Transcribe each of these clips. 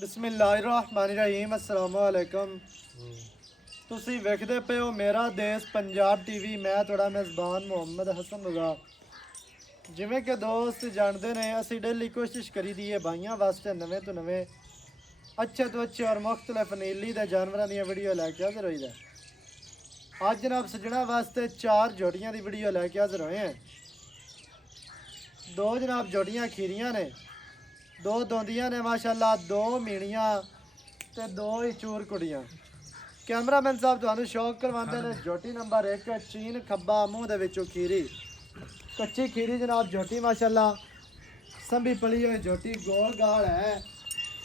ਬਿਸਮਿਲ੍ਲਾਹਿਰਰਹਿਮਾਨਿਰਰਹੀਮ अस्सलाम वालेकुम। ਤੁਸੀਂ ਵੇਖਦੇ ਪਏ ਹੋ ਮੇਰਾ ਦੇਸ਼ ਪੰਜਾਬ ਟੀਵੀ। ਮੈਂ ਤੁਹਾਡਾ ਮੇਜ਼ਬਾਨ ਮੁਹੰਮਦ ਹਸਨ ਰਜ਼ਾ। ਜਿਵੇਂ ਕਿ ਦੋਸਤ ਜਾਣਦੇ ਨੇ, ਅਸੀਂ ਡੇਲੀ ਕੋਸ਼ਿਸ਼ ਕਰੀਦੀ ਹੈ ਭਾਈਆਂ ਵਾਸਤੇ ਨਵੇਂ ਤੋਂ ਨਵੇਂ अच्छे तो अच्छे और मुख्तलिफ नीली ਦੇ ਜਾਨਵਰਾਂ ਦੀਆਂ ਵੀਡੀਓ ਲੈ ਕੇ ਹਾਜ਼ਰ ਹੋਈਦਾ। ਅੱਜ ਜਨਾਬ ਸੱਜਣਾ ਵਾਸਤੇ 4 ਜੋੜੀਆਂ ਦੀ ਵੀਡੀਓ ਲੈ ਕੇ ਹਾਜ਼ਰ ਹੋਏ ਹਾਂ। ਦੋ ਜਨਾਬ ਜੋੜੀਆਂ ਖੀਰੀਆਂ ਨੇ, दो दोंदियां ने माशाल्लाह, दो मीणियां ते दो ही चूर कुड़ियां। कैमरामैन साहब तुहानू शौक करवाते हैं जोटी नंबर 1 चीन खब्बा मूँह दे विचों खीरी, कच्ची खीरी जनाब जोटी माशाल्लाह, संभी पली हुई जोटी, गोल गाल है,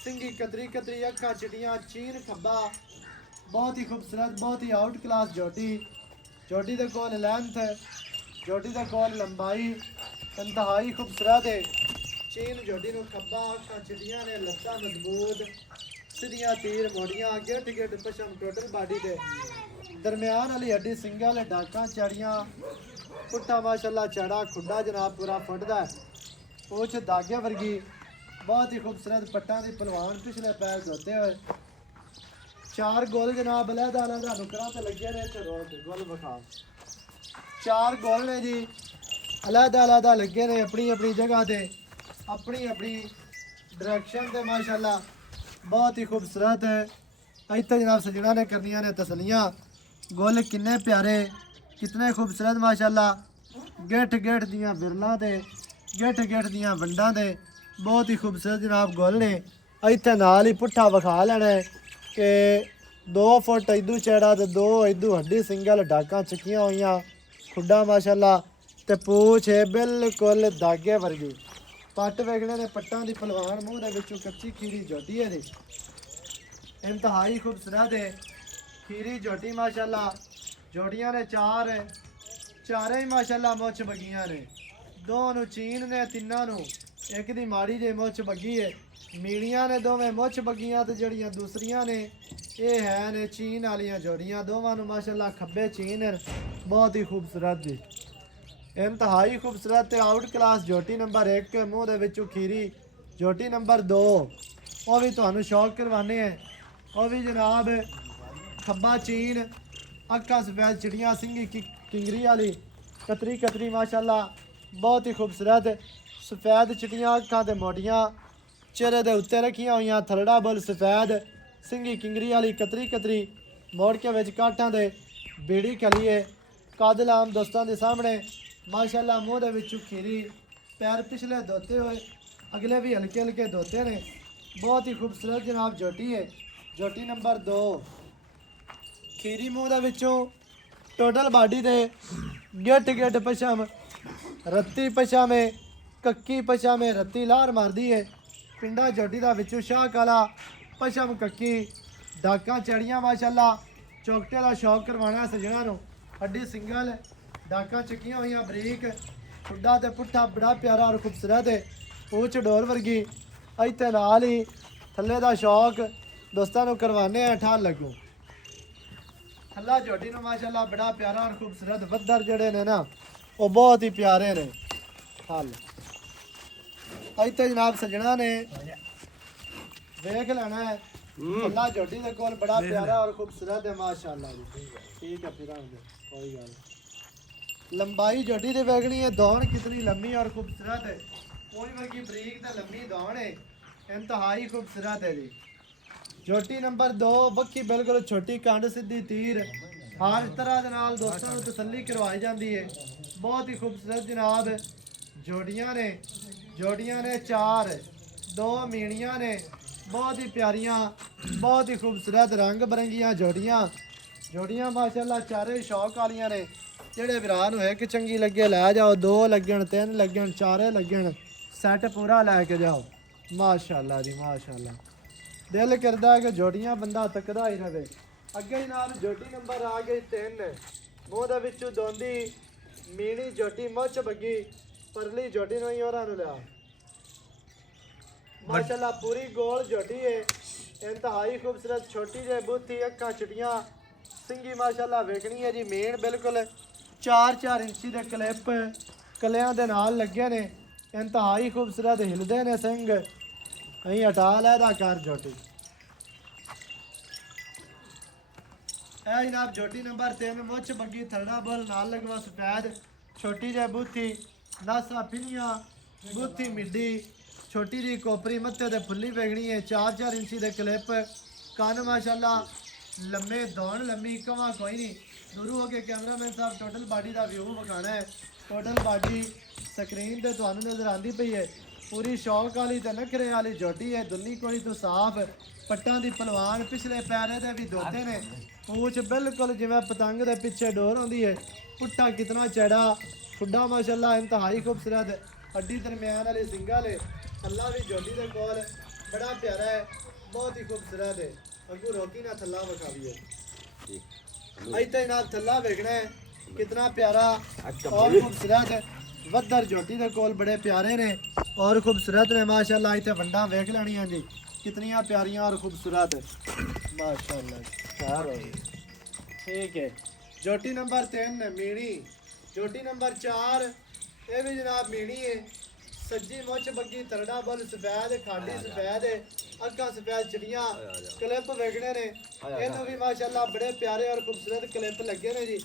सिंगी कतरी कतरी, अखा चिटियां, चीन खब्बा, बहुत ही खूबसूरत, बहुत ही आउट क्लास जोटी। जोटी दे कोल लेंथ, जोटी दे कोल लंबाई इंतहाई खूबसूरत है। चीन जोड़ी को खब्बा, अखा चिड़ियां ने, लत्तां मजबूत, सीधियां तीर मोड़ियां, गिट गिट पशम टोटल बाडी दे दरम्यान वाली हड्डी सिंगल डाका चढ़ियां, पुट्ठा माशाल्लाह चढ़ा खुड्डा जनाब पूरा फुटदा है, पूछ धागे वर्गी, बहुत ही खूबसूरत पट्टां दी पलवान, पिछले पैर धोते हुए, 4 गोल जनाब अलहदा अलहदा नुकरां ते लगे ने ते रोक गोल विखा। 4 गोल ने जी अलहदा अलहदा लगे ने अपनी अपनी जगह ते, अपनी अपनी डायरेक्शन से माशाल्लाह, बहुत ही खूबसूरत है। इतने जनाब सजना ने करनिया ने तसलियाँ, गोल किन्ने प्यारे, कितने खूबसूरत माशाल्लाह, गेठ गेठ दियाँ बिरलों दे, गेठ गेठ दियाँ वंडां दे, बहुत ही खूबसूरत जनाब गोल ने। इतने नाल ही पुट्ठा विखा लेना है कि 2 फुट इदू चौड़ा ते 2 इदू हड्डी सिंगल डाका चुकियां हुई, खुड्डा माशाल्लाह ते पूछ है बिल्कुल धागे वर्गी। पट वेखने ने पट्टां दी पलवान, मूँह दे विचों कच्ची खीरी जोटी है जी, इंतहाई खूबसूरत है खीरी जोटी माशाल्लाह। जोड़ियां ने 4, चारे ही माशाल्लाह मुछ बगियां ने, 2 नू चीन ने, 3 नू एक दी माड़ी जी मुछ बगी है। मीणियां ने दोवें मुछ बगियां ते जड़ियां दूसरियां ने ये है ने चीन वालियां जोड़ियां, दोवां नू माशाल्लाह खब्बे चीन है, बहुत ही खूबसूरत जी, इंतहाई खूबसूरत आउट क्लास जोटी नंबर 1 मूँह दे विचों खीरी। जोटी नंबर 2 वो भी तुहानू शौक करवाने हैं, वो भी जनाब खब्बा चीन, अक्का सफेद चिड़ियाँ, सिंगी किंगरी वाली, कतरी कतरी माशाल्लाह, बहुत ही खूबसूरत सफेद चिड़ियाँ, अक्कां ते मोटियां, चेहरे दे उत्ते रखियां हुई, थलड़ा बुल सफेद, सिंगी किंगरी वाली, कतरी कतरी, मोड़ के विच काटां दे बीड़ी खली है, कादल आम दोस्तों के सामने माशाल्लाह, मूँह दे विचों खीरी, पैर पिछले धोते हुए, अगले भी हल्के हल्के धोते ने, बहुत ही खूबसूरत जनाब जोटी है। जोटी नंबर 2 खीरी मूँह दे विचों टोटल बाडी दे गिट गिट पशम, रत्ती पशम है, कक्की पशम है, रत्ती लार मारदी है, पिंडा जोटी दा विचों शाह काला पशम कक्की, डाका चढ़ियाँ माशाल्लाह, चौकटे का शौक करवाना सजना नूं, हड्डी सिंगल डाका चुकियां हुई बरीक, खुड्डा ते पुट्ठा बड़ा प्यारा और खूबसूरत है, पूछ डोर वर्गी। इतने नाल ही थल्ले का शौक दोस्तों को करवाने हैं, ठाल लगू थल्ला जोटी नूं माशाल्लाह बड़ा प्यारा और खूबसूरत, वद्दर जड़े ने ना वो बहुत ही प्यारे ने। हल इतने जनाब सजना ने देख लेना है, थल्ला जोटी के कोल बड़ा प्यारा और खूबसूरत है माशाल्लाह जी। ठीक है फिर कोई गल, लंबाई जोटी दे वेखनी है, दौड़ कितनी लंबी और खूबसूरत है, कोई वर्गी बरीक ते लंबी दौड़ है, इंतहाई खूबसूरत है जी। जोटी नंबर 2 बक्खी बिल्कुल छोटी, कंड सीधी तीर, हर तरह के नाल दोस्तों को तसल्ली करवाई जाती है, बहुत ही खूबसूरत जनाब जोड़ियां ने। जोड़ियां ने 4, 2 मीणियां ने, बहुत ही प्यारियां, बहुत ही खूबसूरत रंग बरंगियां जोड़ियां। जोड़ियां माशाल्लाह चारे शौक वालियां ने, जेड़े भरा नूं एक चंगी लगे लै जाओ, 2 लगन, 3 लगन, 4 लगन, सैट पूरा लैके जाओ माशाल्लाह जी माशाल्लाह। दिल करदा है कि जोड़ियां बंदा तकदा ही रहे। अगे जनाब जोटी नंबर आ गई 3, मूँह दे विचों दोंदी मीणी जोटी, मुछ बगी, परली जोटी नूं ही होरां नूं लिया माशाल्लाह, पूरी गोल जोटी है, इंतहाई खूबसूरत, छोटी जे बूथी, अक्खां चिटियां, सिंगी माशाल्लाह वेखनी है जी, मेन बिल्कुल 4-4 इंची के क्लिप कलियां दे नाल लगे ने, इंतहाई खूबसूरत हिलदे ने सिंग, ਅਸੀਂ ਹਟਾ ਲੈਦਾ ਕਰ ਝੋਟੀ। ਇਹ ਜਨਾਬ ਝੋਟੀ ਨੰਬਰ 3 ਮੁੱਛ ਬੱਗੀ ਥਰੜਾ ਬਲ ਨਾਲ ਲਗਵਾ ਸਫੈਦ ਛੋਟੀ ਜਿਹੀ ਬੂਥੀ ਨਾਸਾ ਪਿੰਨੀਆਂ ਬੂਥੀ ਮਿੱਡੀ ਛੋਟੀ ਜਿਹੀ ਕੋਪਰੀ ਮੱਥੇ ਤੇ ਫੁੱਲੀ ਵੇਗਣੀ ਹੈ 4-4 ਇੰਚੀ ਦੇ ਕਲਿੱਪ ਕੰਨ ਮਾਸ਼ਾਅੱਲਾ ਲੰਮੇ ਦੌਣ ਲੰਮੀ ਕਵਾ ਕੋਈ ਨਹੀਂ ਦੂਰੂ ਹੋ ਕੇ ਕੈਮਰਾਮੈਨ ਸਾਹਿਬ ਟੋਟਲ ਬਾਡੀ ਦਾ ਵਿਊ ਵਿਖਾਣਾ ਹੈ। ਟੋਟਲ ਬਾਡੀ ਸਕਰੀਨ ਤੇ ਤੁਹਾਨੂੰ ਨਜ਼ਰ ਆਂਦੀ ਪਈ ਹੈ। ਪੂਰੀ ਸ਼ੌਕ ਵਾਲੀ ਤੇ ਨਖਰੇ ਵਾਲੀ ਝੋਟੀ ਹੈ। ਦੁੰਨੀ ਕੋਈ ਤੋਂ ਸਾਫ ਪੱਟਾਂ ਦੀ ਪਹਿਲਵਾਨ ਪਿਛਲੇ ਪੈਰੇ ਦੇ ਵੀ ਦੋਤੇ ਨੇ ਪੂਛ ਬਿਲਕੁਲ ਜਿਵੇਂ ਪਤੰਗ ਦੇ ਪਿੱਛੇ ਡੋਰ ਹੁੰਦੀ ਹੈ। ਪੁੱਟਾ ਕਿਤਨਾ ਚੜਾ ਖੁੱਡਾ ਮਾਸ਼ਾਅੱਲਾ ਇੰਤਹਾਈ ਖੂਬਸੂਰਤ ਅੱਡੀ ਦਰਮਿਆਨ ਵਾਲੀ ਸਿੰਗਾ ਲੈ ਥੱਲਾ ਵੀ ਝੋਟੀ ਦੇ ਕੋਲ ਬੜਾ ਪਿਆਰਾ ਹੈ ਬਹੁਤ ਹੀ ਖੂਬਸੂਰਤ ਹੈ। ਅੱਗੂ ਰੋਕੀ ਨਾ ਥੱਲਾ ਵਿਖਾਵੀਏ ਇੱਥੇ ਨਾਲ ਥੱਲਾ ਵੇਖਣਾ ਹੈ कितना प्यारा और खूबसूरत वधर झोटी के कोल बड़े प्यारे ने और खूबसूरत ने माशाल्लाह इतने वंडा वेख लेनिया जी कितनी प्यारियां और खूबसूरत माशाल्लाह। ठीक है झोटी नंबर 3 मीणी झोटी नंबर 4 ये भी जनाब मीणी है सज्जी मुछ बग्गी तरड़ा बल सफेद खाडी सफेद अक्का सफेद चिड़ियां क्लिप वेखने ने इन्हों भी माशाल्लाह बड़े प्यारे और खूबसूरत क्लिप लगे ने जी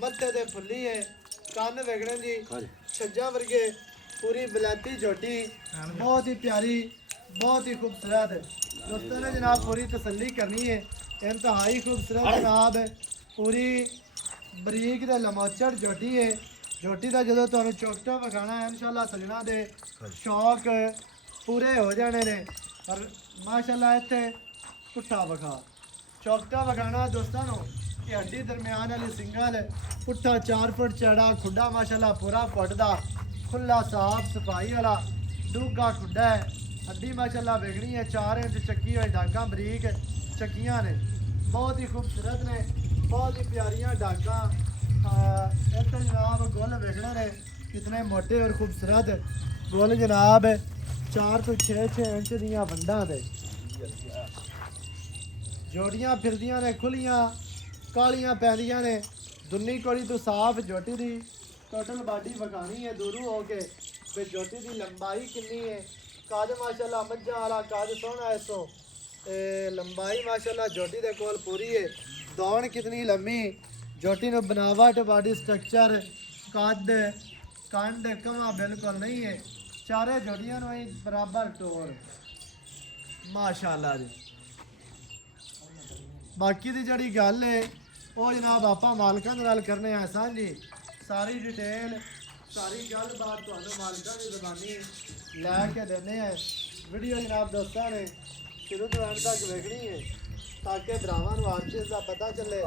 मत्थे ते फुल्ली है कान वेखने जी छज्जा वर्गे पूरी बलैती झोटी बहुत ही प्यारी बहुत ही खूबसूरत दोस्तों ने जनाब पूरी तसल्ली करनी है इंतहाई खूबसूरत जनाब पूरी बरीक ते लमोचड़ झोटी है झोटी का जो तुहानू चौकटा विखाना है इंशाल्लाह सजना दे शौक पूरे हो जाने ने और माशाल्लाह इत्थे पुट्ठा विखा चौकटा विखाना दोस्तों ये हड्डी दरम्यान वाली सिंगल पुट्ठा 4 फुट चौड़ा खुड्डा माशाल्लाह पूरा फुट दा खुला साफ सफाई वाला डूगा खुड्डा है हड्डी माशाल्लाह वेखनी है 4 इंच चक्की हुई डागा बरीक चक्कियां ने बहुत ही खूबसूरत ने बहुत ही प्यारियां डागा इतने जनाब गुल वेखने ने कितने मोटे और खूबसूरत गुल जनाब 4 तो 6 इंच दियां वंडा दे जोड़ियां फिरदियां ने खुलियां कालियां पैंदियां ने दुन्नी कोड़ी तो साफ झोटी दी टोटल बाडी विखानी है दूरू हो के भी झोटी दी लंबाई कितनी है कद माशाल्लाह मज्जा वाला कद सोहना है सो लंबाई माशाल्लाह झोटी दे कोल पूरी है दौड़ कितनी लम्मी झोटी नो बनावट बॉडी स्ट्रक्चर कद कंड कमा बिल्कुल नहीं है चारे झोटियां नो ही बराबर टोर माशाल्लाह जी। बाकी दी जड़ी गल है वो जनाब आपां मालकां दे नाल करने आ सांझी सारी डिटेल सारी गल बात तुहानू मालकां दी ज़बानी लैके देने वीडियो जनाब दोस्तां ने शुरू तो एंड तक वेखनी है ताकि भरावां नूं हर चीज़ का पता चले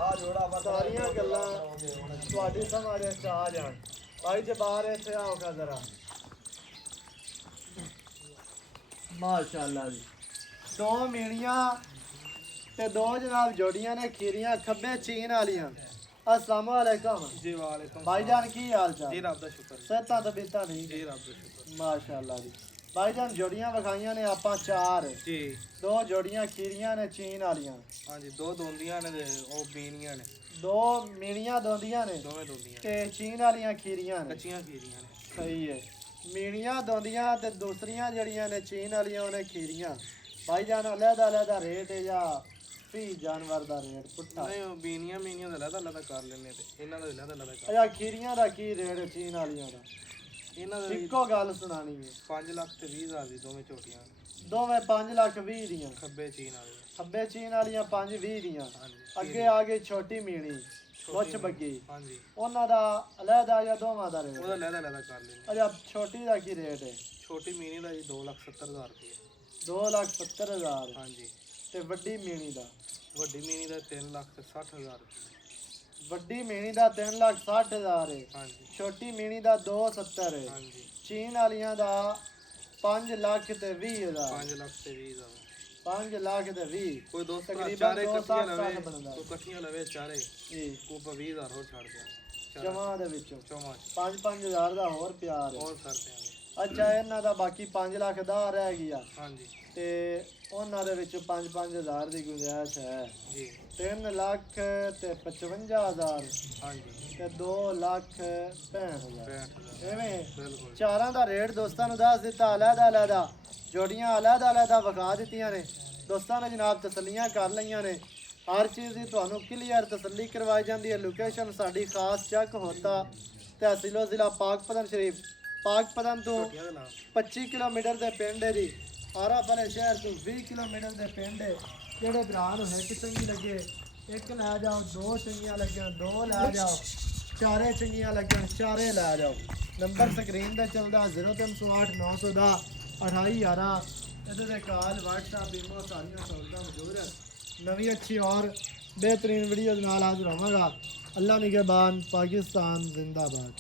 सारियां गल्लां तुहाडी समझ आ जाण। भाई जे बाहर इत्थे आओगा जरा माशाल्लाह जी दो मीणियां ते दो जनाब जोड़ियां ने खीरियां खब्बे चीन वालियां। अस्सलाम वालेकुम जी वालेकुम भाईजान की हाल चाल जी रब दा शुक्र सेहतां तबीयतां नहीं जी रब दा शुक्र माशाल्लाह जी। भाईजान जोड़ियां विखाइयां ने आपां 4 जी दो जोड़ियां खीरियां ने चीन वालियां हाँ जी दो दोंदियां ने ते ओ बीनियां ने दो मीणियां दोंदियां ने दोवें दोंदियां ते चीन वालियां खीरियां ने कच्चियां खीरियां ने सही है मीणियां दोंदियां ते दूसरियां जड़ियां ने चीन वालियां उन्हें खीरियां। भाईजान अलग-अलग रेट है या फी जानवर दा रेट पुट्ठा नहीं ओ बीनियां मीनियां दा अलग कर लेने ते इन्हां दा अलग कर अच्छा खीरियां दा की रेट चीन वालियां दा इन्हां दा इक्को गल सुनानी है 5 लाख ते 20 हज़ार दी दोवें झोटियां दोवें 5,20,000 दियां खब्बे चीन वाले खब्बे चीन वालियां 5,20,000 दियां हाँ जी ਅੱਗੇ ਆ ਗਈ ਛੋਟੀ ਮੀਣੀ ਮੁੱਛ ਬੱਗੀ हाँ जी ਉਹਨਾਂ ਦਾ ਅਲੱਗਾ ਜਾਂ ਦੋਵਾਂ ਦਾ ਰੇਟ ਉਹਦਾ ਲਹਿਦਾ ਕਰ ਲੈਨੇ ਅੱਛਾ ਛੋਟੀ ਦਾ ਕੀ ਰੇਟ ਹੈ छोटी मीनी ਦਾ ਜੀ 2,70,000 ਰੁਪਏ 2,70,000 हाँ जी ਤੇ ਵੱਡੀ ਮੀਣੀ ਦਾ ਵੱਡੀ ਮੀਨੀ ਦਾ 3,60,000 ਰੁਪਏ ਵੱਡੀ ਮੀਣੀ ਦਾ 3,60,000 ਹੈ हाँ जी ਛੋਟੀ ਮੀਣੀ ਦਾ 2,70 ਹੈ हाँ जी ਚੀਨ ਵਾਲੀਆਂ ਦਾ 5,20,000 5 ਲੱਖ ਤੇ 20 ਹਜ਼ਾਰ 5,20,000 ਕੋਈ ਦੋਸਤ ਤਕਰੀਬਨ ਚਾਰੇ 2,60,000 ਇਕੱਠੀਆਂ ਲਵੇ ਬਣਦਾ। ਕੋਈ ਇਕੱਠੀਆਂ ਲਵੇ ਚਾਰੇ ਜੀ ਕੋ 20,000 ਹੋਰ ਛੱਡ ਦਿਆਂ ਜਮਾਂ ਦੇ ਵਿੱਚੋਂ ਚੌਵਾਂ 5,000 ਦਾ ਹੋਰ ਪਿਆਰ ਹੈ। ਹੋਰ ਕਰ ਦਿਆਂਗੇ ਅੱਛਾ ਇਹਨਾਂ ਦਾ ਬਾਕੀ 5 ਲੱਖ ਦਾ ਰਹਿ ਗਿਆ ਹਾਂਜੀ ਤੇ ਉਹਨਾਂ ਦੇ ਵਿੱਚ 5-5000 ਦੀ ਗੁੰਜਾਇਸ਼ ਹੈ। ਜੀ 3 ਲੱਖ ਤੇ 55,000 ਹਾਂਜੀ ਤੇ 2 ਲੱਖ 65,000 65,000 ਐਵੇਂ ਬਿਲਕੁਲ ਚਾਰਾਂ ਦਾ ਰੇਟ ਦੋਸਤਾਂ ਨੂੰ ਦੱਸ ਦਿੱਤਾ, ਅਲੱਗ-ਅਲੱਗ ਜੋੜੀਆਂ ਅਲੱਗ-ਅਲੱਗ ਵਿਖਾ ਦਿੱਤੀਆਂ ਨੇ। ਦੋਸਤਾਂ ਨੇ ਜਨਾਬ ਤਸੱਲੀਆਂ ਕਰ ਲਈਆਂ ਨੇ, ਹਰ ਚੀਜ਼ ਦੀ ਤੁਹਾਨੂੰ ਕਲੀਅਰ ਤਸੱਲੀ ਕਰਵਾਈ ਜਾਂਦੀ ਹੈ। ਲੋਕੇਸ਼ਨ ਸਾਡੀ ਖਾਸ ਚੱਕ ਹੋਤਾ ਤਹਿਸੀਲੋ ਜ਼ਿਲ੍ਹਾ ਪਾਕਪਤਨ ਸ਼ਰੀਫ, ਪਾਕਪਤਨ ਤੋਂ ਝੋਟੀਆਂ ਦੇ ਨਾਲ 25 ਕਿਲੋਮੀਟਰ ਦੇ ਪਿੰਡ ਹੈ ਜੀ। ਆਰਾ ਵਾਲੇ ਸ਼ਹਿਰ ਤੋਂ 20 ਕਿਲੋਮੀਟਰ ਦੇ ਪਿੰਡ ਹੈ। ਜਿਹੜੇ ਭਰਾ ਨੂੰ ਇੱਕ ਚੰਗੀ ਲੱਗੇ ਇੱਕ ਲੈ ਜਾਓ, ਦੋ ਚੰਗੀਆਂ ਲੱਗਣ ਦੋ ਲੈ ਜਾਓ, ਚਾਰੇ ਚੰਗੀਆਂ ਲੱਗਣ ਚਾਰੇ ਲੈ ਜਾਓ। ਨੰਬਰ ਸਕਰੀਨ ਤੇ ਚੱਲਦਾ 0308 910 2811। ਇਹਦੇ ਤੇ ਕਾਲ WhatsApp ਈਮੋ ਸਾਰੀਆਂ ਸਹੂਲਤਾਂ ਮੌਜੂਦ ਹਨ। ਨਵੀਂ ਅੱਛੀ ਔਰ बेहतरीन वीडियो नाल हाजिर होवांगा। अल्लाह निगहबान, पाकिस्तान जिंदाबाद।